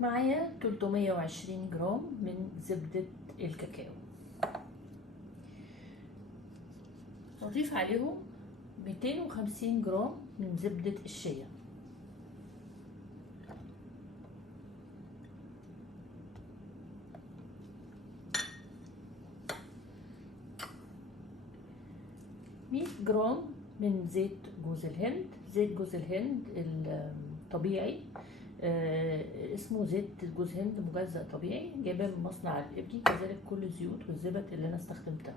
معايا 320 جرام من زبدة الكاكاو. هضيف عليهم 250 جرام من زبدة الشيا. مية جرام من زيت جوز الهند. زيت جوز الهند الطبيعي اسمه زيت جوز هند مجزأ طبيعي، جايباه من مصنع الإبلي، كذلك كل الزيوت والزبد اللي أنا استخدمتها.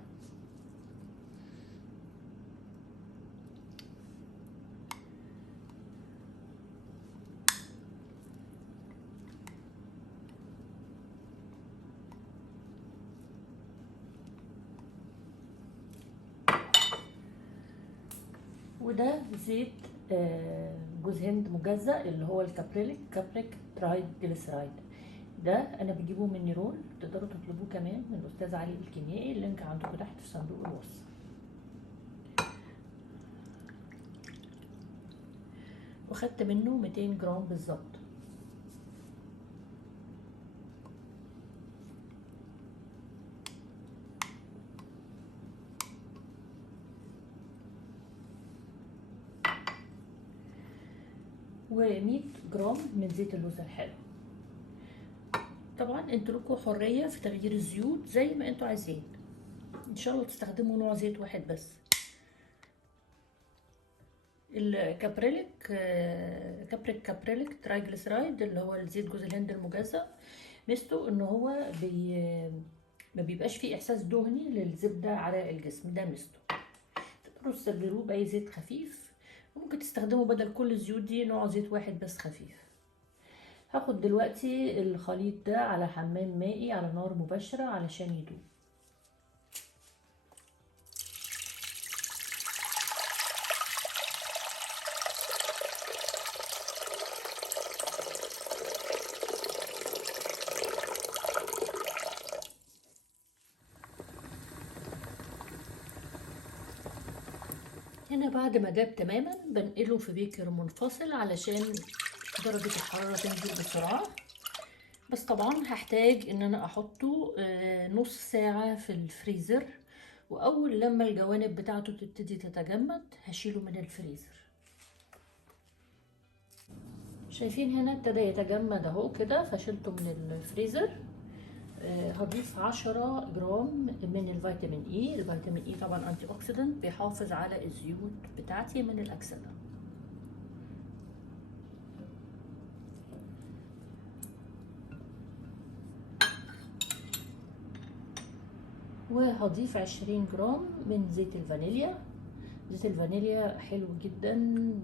وده زيت جوز هند مجزأ اللي هو كابريك ترايد جليسرايد. ده انا بجيبه من نيرول، تقدروا تطلبوه كمان من الاستاذ علي الكيميائي، اللينك عندكم تحت في صندوق الوصف. وخدت منه 200 جرام بالظبط. و100 جرام من زيت اللوز الحلو. طبعا انتوا لكم حريه في تغيير الزيوت زي ما انتوا عايزين، ان شاء الله تستخدموا نوع زيت واحد بس. كابريليك ترايجليسرايد اللي هو الزيت جوز الهند المجزأ، ميزته ان هو ما بيبقاش فيه احساس دهني للزبده على الجسم، ده ميزته. تقدروا تستبدلوه باي زيت خفيف، وممكن تستخدموا بدل كل الزيوت دي نوع زيت واحد بس خفيف. هاخد دلوقتي الخليط ده على حمام مائي على نار مباشره علشان يدوب. هنا بعد ما داب تماما بنقله في بيكر منفصل علشان درجة الحرارة تنزل بسرعة. بس طبعا هحتاج ان انا احطه نص ساعة في الفريزر، واول لما الجوانب بتاعته تبتدي تتجمد هشيله من الفريزر. شايفين هنا ابتدى يتجمد اهو كده، فشلته من الفريزر. هضيف 10 جرام من الفيتامين اي. الفيتامين اي طبعا انتي اوكسيدنت، بيحافظ على الزيوت بتاعتي من الاكسده. وهضيف 20 جرام من زيت الفانيليا. زيت الفانيليا حلو جدا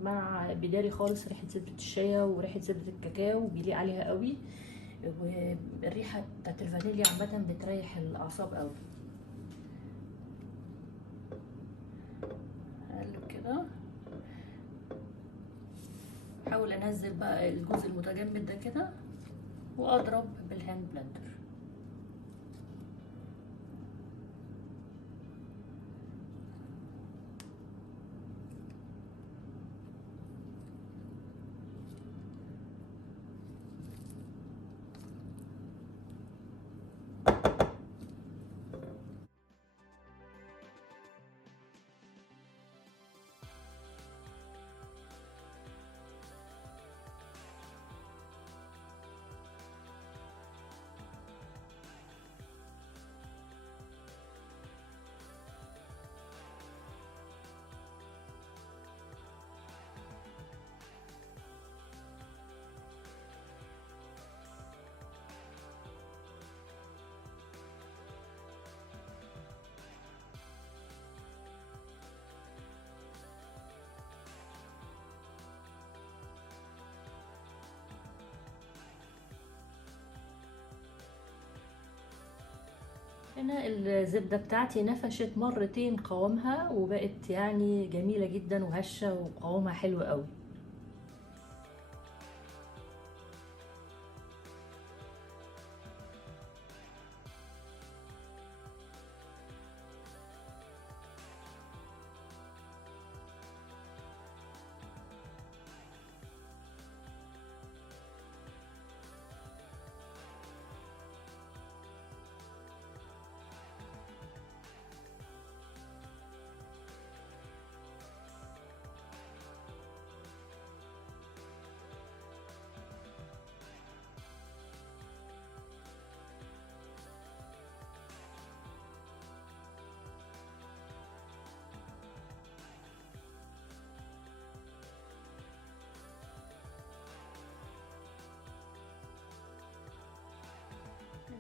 مع بداري خالص، ريحه زبده الشيا وريحه زبده الكاكاو بيليق عليها قوي، والريحه بتاعت الفانيليا عامه بتريح الاعصاب قوي. اقلب كده، احاول انزل بقى الجزء المتجمد ده كده واضرب بالهاند بلندر. هنا الزبدة بتاعتي نفشت مرتين قوامها، وبقت يعني جميلة جدا وهشة وقوامها حلو قوي.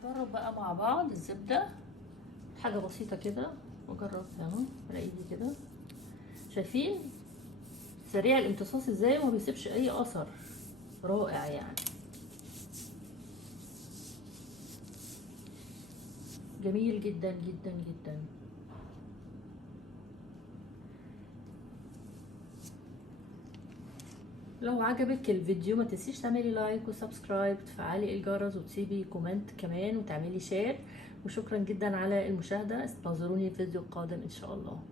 نجرب بقى مع بعض الزبدة، حاجة بسيطة كده، واجرب اهو على ايدي كده. شايفين سريع الامتصاص ازاي وما بيسيبش اي اثر، رائع يعني، جميل جدا جدا جدا. لو عجبك الفيديو ما تنسيش تعملي لايك وسبسكرايب، تفعلي الجرس وتسيبي كومنت كمان وتعملي شير. وشكرا جدا على المشاهدة، انتظروني الفيديو القادم ان شاء الله.